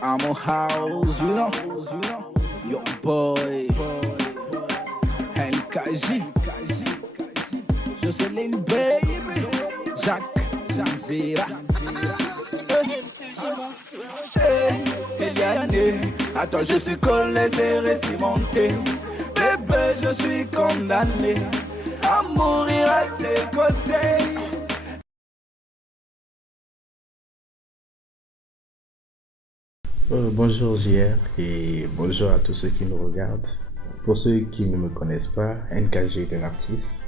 I'm a house, your boy, NKJ, Jocelyn Baby, Jacques Zera. Eliane, attends, je suis collé, c'est récimonté. Bébé, je suis condamné à mourir à tes côtés. Bonjour JR et bonjour à tous ceux qui nous regardent. Pour ceux qui ne me connaissent pas, NKJ est un artiste,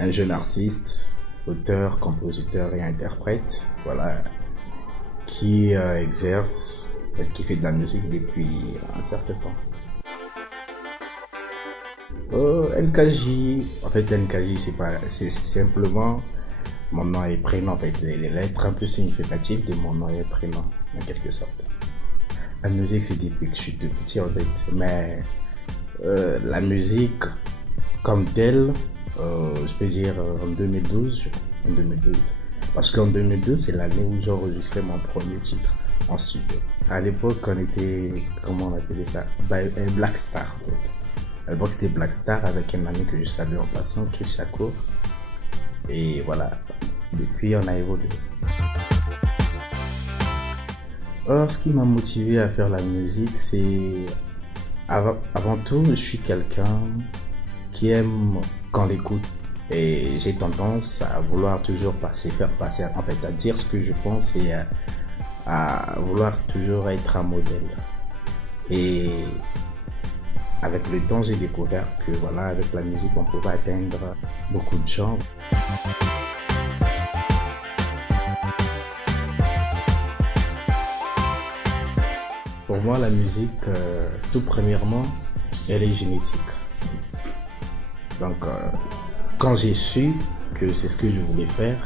un jeune artiste, auteur, compositeur et interprète, voilà, qui exerce, qui fait de la musique depuis un certain temps. NKJ, en fait NKJ c'est simplement mon nom et prénom, en fait, les lettres un peu significatives de mon nom et prénom en quelque sorte. La musique, c'est depuis que je suis tout petit en fait, mais la musique comme telle, je peux dire en 2012, parce qu'en 2012 c'est l'année où j'ai enregistré mon premier titre en studio. À l'époque on était, comment on appelait ça, Black Star en fait. À l'époque c'était Black Star avec un ami que je salue en passant, Chris Chacour, et voilà, depuis on a évolué. Or, ce qui m'a motivé à faire la musique, c'est avant tout, je suis quelqu'un qui aime qu'on l'écoute et j'ai tendance à vouloir toujours faire passer, en fait, à dire ce que je pense et à vouloir toujours être un modèle. Et avec le temps, j'ai découvert que voilà, avec la musique, on pouvait atteindre beaucoup de gens. Pour moi, la musique, tout premièrement, elle est génétique. Donc, quand j'ai su que c'est ce que je voulais faire,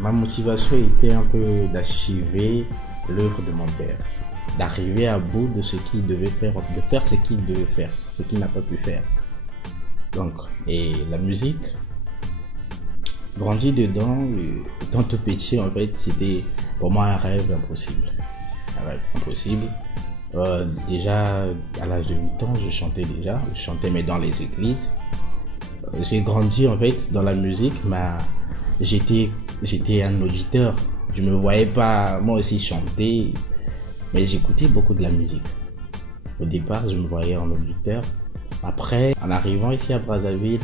ma motivation était un peu d'achever l'œuvre de mon père, d'arriver à bout de ce qu'il devait faire, de faire ce qu'il devait faire, ce qu'il n'a pas pu faire. Donc, et la musique, grandi dedans, étant tout petit, en fait, c'était pour moi un rêve impossible. Impossible. Déjà à l'âge de 8 ans, je chantais mais dans les églises. J'ai grandi en fait dans la musique, mais j'étais un auditeur. Je me voyais pas moi aussi chanter, mais j'écoutais beaucoup de la musique. Au départ, je me voyais en auditeur. Après, en arrivant ici à Brazzaville,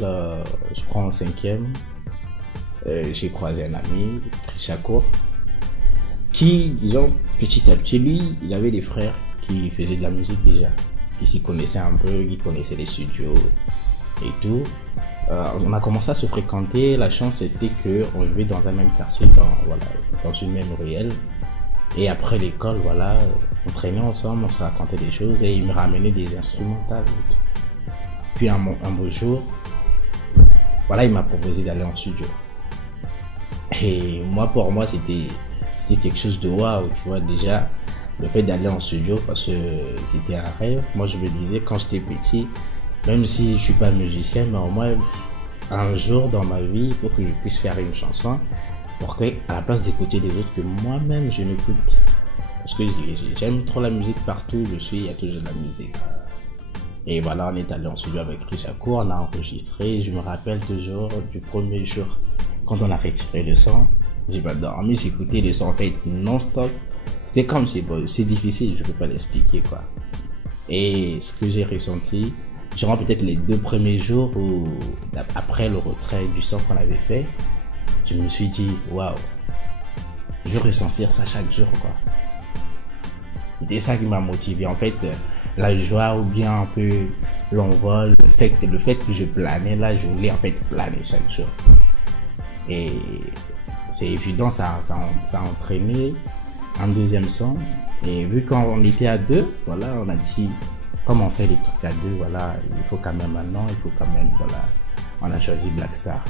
je crois en 5e, j'ai croisé un ami, Chris Chacour, qui, disons, petit à petit, lui, il avait des frères qui faisaient de la musique déjà, qui s'y connaissaient un peu, qui connaissaient les studios et tout. On a commencé à se fréquenter. La chance était qu'on vivait dans un même quartier, dans une même ruelle. Et après l'école, voilà, on traînait ensemble, on se racontait des choses et il me ramenait des instrumentales. Puis un beau jour, voilà, il m'a proposé d'aller en studio. Et moi, pour moi, c'était quelque chose de waouh, tu vois, déjà le fait d'aller en studio, parce que c'était un rêve. Moi je me disais quand j'étais petit, même si je suis pas musicien, mais au moins un jour dans ma vie, il faut que je puisse faire une chanson pour que, à la place d'écouter des autres, que moi-même je m'écoute, parce que j'aime trop la musique partout où je suis, il y a toujours de la musique. Et voilà, on est allé en studio avec Chris Chacour, on a enregistré. Je me rappelle toujours du premier jour quand on a retiré le son. J'ai pas dormi, j'écoutais le son en fait non-stop. C'était comme, c'est difficile, je peux pas l'expliquer quoi. Et ce que j'ai ressenti durant peut-être les 2 premiers jours après le retrait du son qu'on avait fait, je me suis dit waouh, je veux ressentir ça chaque jour quoi. C'était ça qui m'a motivé en fait, la joie ou bien un peu l'envol, le fait que je planais là, je voulais en fait planer chaque jour. Et c'est évident, ça a entraîné un deuxième son. Et vu qu'on était à 2, voilà, on a dit, comme on fait les trucs à 2, voilà, il faut quand même voilà, on a choisi Black Star.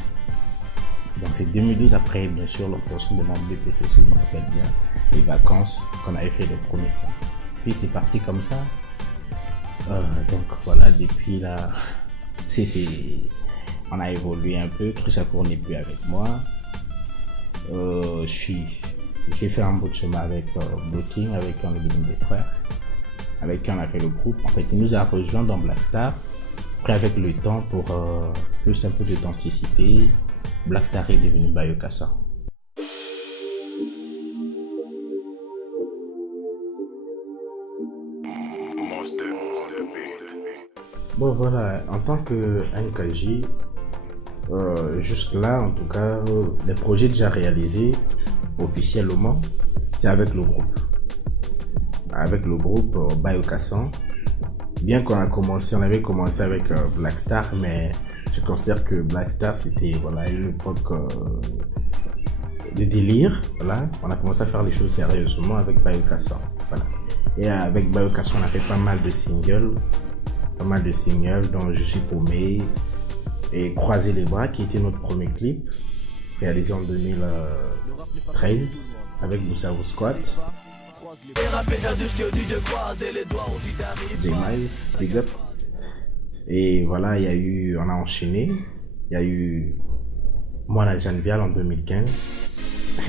Donc c'est 2012 après, bien sûr, l'obtention de mon BPC, si je me rappelle bien, les vacances qu'on avait fait le premier son. Puis c'est parti comme ça. Donc voilà, depuis là, on a évolué un peu. Chris Chacour n'est plus avec moi. Je suis j'ai fait un bout de chemin avec Blocking, avec qui on est devenu des frères, avec qui on a fait le groupe. En fait, il nous a rejoint dans Blackstar. Après, avec le temps, pour plus un peu d'authenticité, Blackstar est devenu Bayokassa. Bon voilà, en tant que NKJ, jusque-là, en tout cas, les projets déjà réalisés officiellement, c'est avec le groupe. Avec le groupe Bayokassa. Bien qu'on avait commencé avec Blackstar, mais je considère que Blackstar c'était une époque de délire. Voilà, on a commencé à faire les choses sérieusement avec Bayokassa. Voilà. Et avec Bayokassa, on a fait pas mal de singles, dont Je suis paumé et Croiser les bras, qui était notre premier clip réalisé en 2013 avec Boussavou Squad. Des Miles, Big Up. Et voilà, on a enchaîné. Il y a eu Moi la Geneviève en 2015. En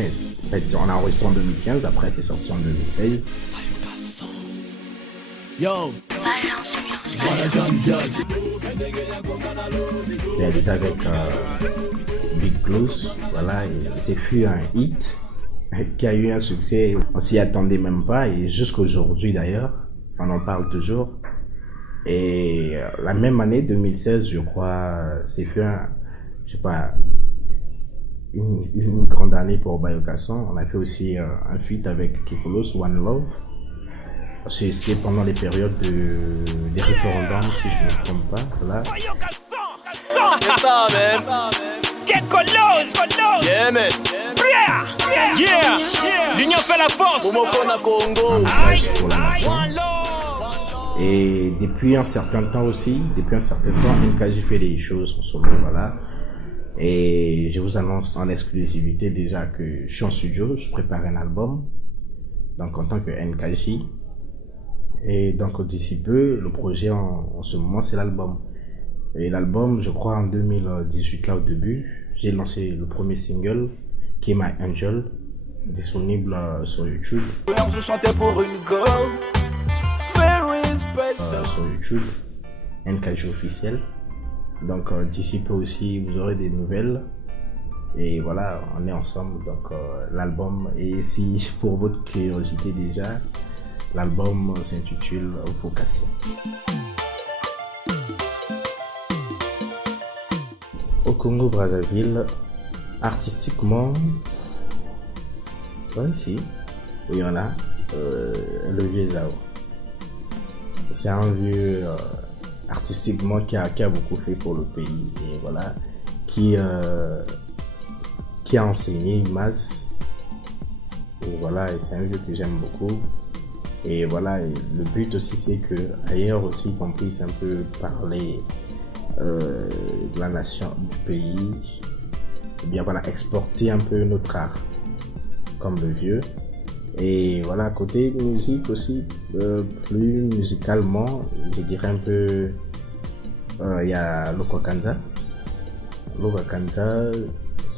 fait, on a enregistré en 2015, après c'est sorti en 2016. Yo! Réalisé avec Big Blues, voilà, et c'est fut un hit qui a eu un succès, on s'y attendait même pas, et jusqu'aujourd'hui d'ailleurs, on en parle toujours. Et la même année 2016, je crois, c'est fait une grande année pour Bayokassa. On a fait aussi un feat avec Kikolos, One Love. C'était pendant les périodes des référendums, si je ne me trompe pas. Voilà. C'est ça, man. Kikolos, yeah, man. Yeah. L'union fait la force. Un message pour la nation. Et depuis un certain temps, NKJ fait des choses en solo, voilà. Et je vous annonce en exclusivité déjà que je suis en studio, je prépare un album. Donc en tant que NKJ. Et donc d'ici peu, le projet en ce moment, c'est l'album. Et l'album, je crois en 2018, là au début, j'ai lancé le premier single, qui est My Angel, disponible sur YouTube. Je chantais pour une girl, very special. Sur YouTube, NKJ officiel. Donc d'ici peu aussi, vous aurez des nouvelles. Et voilà, on est ensemble, donc l'album. Et si pour votre curiosité déjà, l'album s'intitule Vocation. Au Congo-Brazzaville, artistiquement, il y en a le vieux Zao. C'est un vieux artistiquement qui a beaucoup fait pour le pays, et voilà, qui a enseigné une masse, et voilà, et c'est un vieux que j'aime beaucoup. Et voilà, et le but aussi c'est que ailleurs aussi qu'on puisse un peu parler de la nation, du pays, et bien voilà, exporter un peu notre art comme le vieux. Et voilà, côté musique aussi, plus musicalement, je dirais un peu, il y a Lokwakanza. Lokwakanza,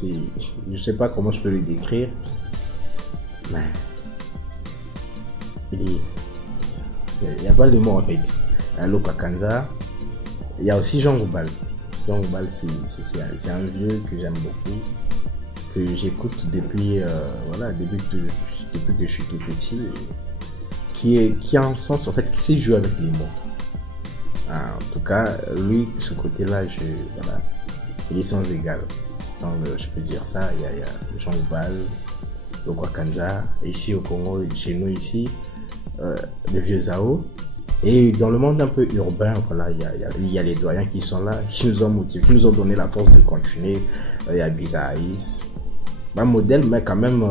je sais pas comment je peux le décrire, mais il n'y a pas de mots en fait. Lokwakanza. Il y a aussi Jean Goubal. Jean Goubal, c'est un vieux que j'aime beaucoup, que j'écoute depuis depuis que je suis tout petit, qui a un sens en fait, qui sait jouer avec les mots. En tout cas, lui, ce côté-là, il est sans égal. Donc je peux dire ça. Il y a Jean Goubal, Lokwakanza, ici au Congo, chez nous ici, le vieux Zao. Et dans le monde un peu urbain, voilà, il y a les doyens qui sont là, qui nous ont motivés, qui nous ont donné la force de continuer. Il y a Bizaïs, un modèle, mais quand même,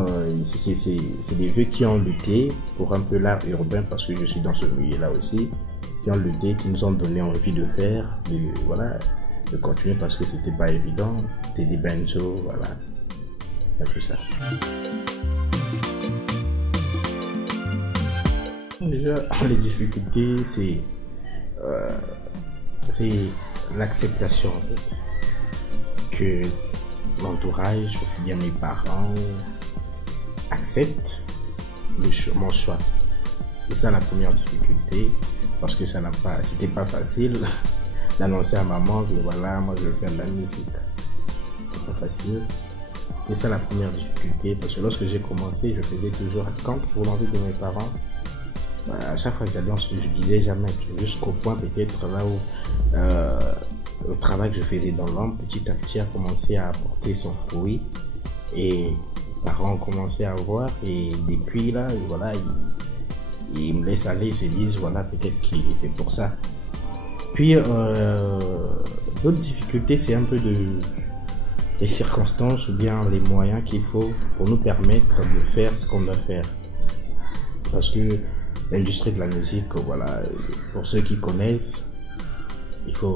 c'est des vieux qui ont lutté pour un peu l'art urbain, parce que je suis dans ce milieu-là aussi, qui ont lutté, qui nous ont donné envie de faire, de continuer, parce que c'était pas évident. Teddy Benzo, voilà, c'est un peu ça. Déjà, les difficultés, c'est l'acceptation en fait, que l'entourage, ou bien mes parents, accepte mon choix. C'est ça la première difficulté, parce que c'était pas facile d'annoncer à maman que voilà, moi je veux faire de la musique. C'était pas facile. C'était ça la première difficulté, parce que lorsque j'ai commencé, je faisais toujours contre volonté de mes parents. À chaque fois que j'allais en studio, je disais jamais, jusqu'au point peut-être là où le travail que je faisais dans l'ombre, petit à petit a commencé à apporter son fruit, et les parents ont commencé à voir, et depuis là, voilà, ils me laissent aller, ils se disent voilà, peut-être qu'il est fait pour ça. Puis d'autres difficultés, c'est un peu les circonstances ou bien les moyens qu'il faut pour nous permettre de faire ce qu'on doit faire. Parce que l'industrie de la musique, voilà, pour ceux qui connaissent,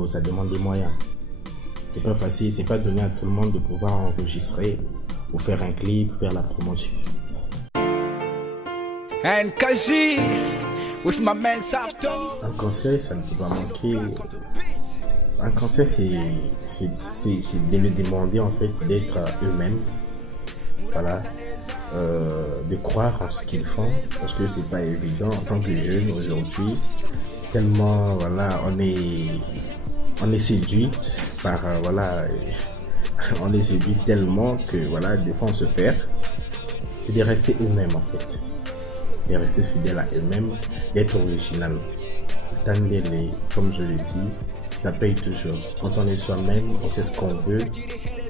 ça demande des moyens. C'est pas facile, c'est pas donné à tout le monde de pouvoir enregistrer ou faire un clip, faire la promotion. And Kaji, with my man Safto. Un concert, ça ne peut pas manquer. Un concert, c'est de le demander en fait d'être eux-mêmes. Voilà. De croire en ce qu'ils font, parce que c'est pas évident en tant que jeune aujourd'hui. Tellement, voilà, on est séduit par, voilà, on est séduit tellement que, voilà, des fois on se perd. C'est de rester eux-mêmes en fait. De rester fidèles à eux-mêmes, d'être original. Attendez-les, comme je le dis, ça paye toujours. Quand on est soi-même, on sait ce qu'on veut.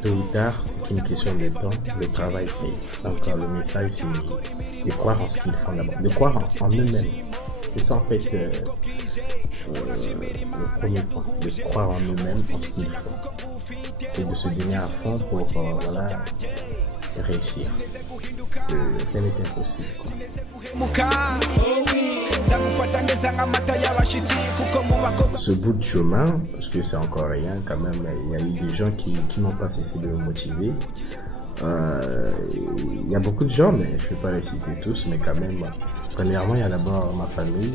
Tôt ou tard, c'est une question de temps, le travail paye. Donc le message, c'est de croire en ce qu'ils font d'abord, de croire en eux-mêmes. C'est ça en fait le premier point, de croire en eux-mêmes, en ce qu'ils font. Et de se donner à fond pour voilà, réussir. Rien n'est impossible. Ce bout de chemin, parce que c'est encore rien, quand même, il y a eu des gens qui n'ont pas cessé de me motiver. Il y a beaucoup de gens, mais je ne peux pas les citer tous, mais quand même, premièrement, il y a d'abord ma famille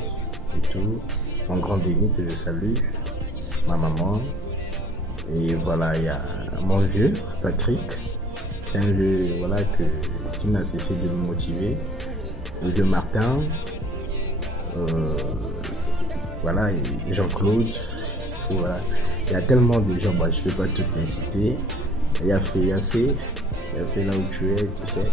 et tout, mon grand Denis que je salue, ma maman, et voilà, il y a mon vieux, Patrick, c'est un vieux, voilà, qui n'a cessé de me motiver, le vieux Martin, voilà, et Jean-Claude, voilà. Il y a tellement de gens, je ne peux pas toutes les citer. Il y a fait là où tu es, tu sais.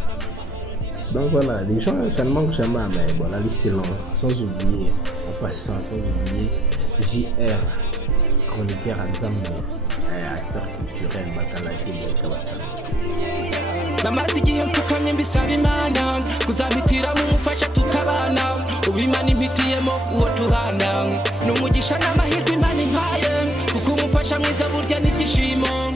Donc voilà, les gens, ça ne manque jamais, mais bon, la liste est longue. Sans oublier, en passant, sans oublier JR, chroniqueur à Nzambe, acteur culturel, Bakalaki de Kawasaki. namaze igihe mfukamye mbisaba imana kuzampitira mu mufasha tukabana ubimana impitiyemo uwo tubana n'umugisha n'amahirwe imana impaye kuko umufasha mwiza burya n'ibyishimo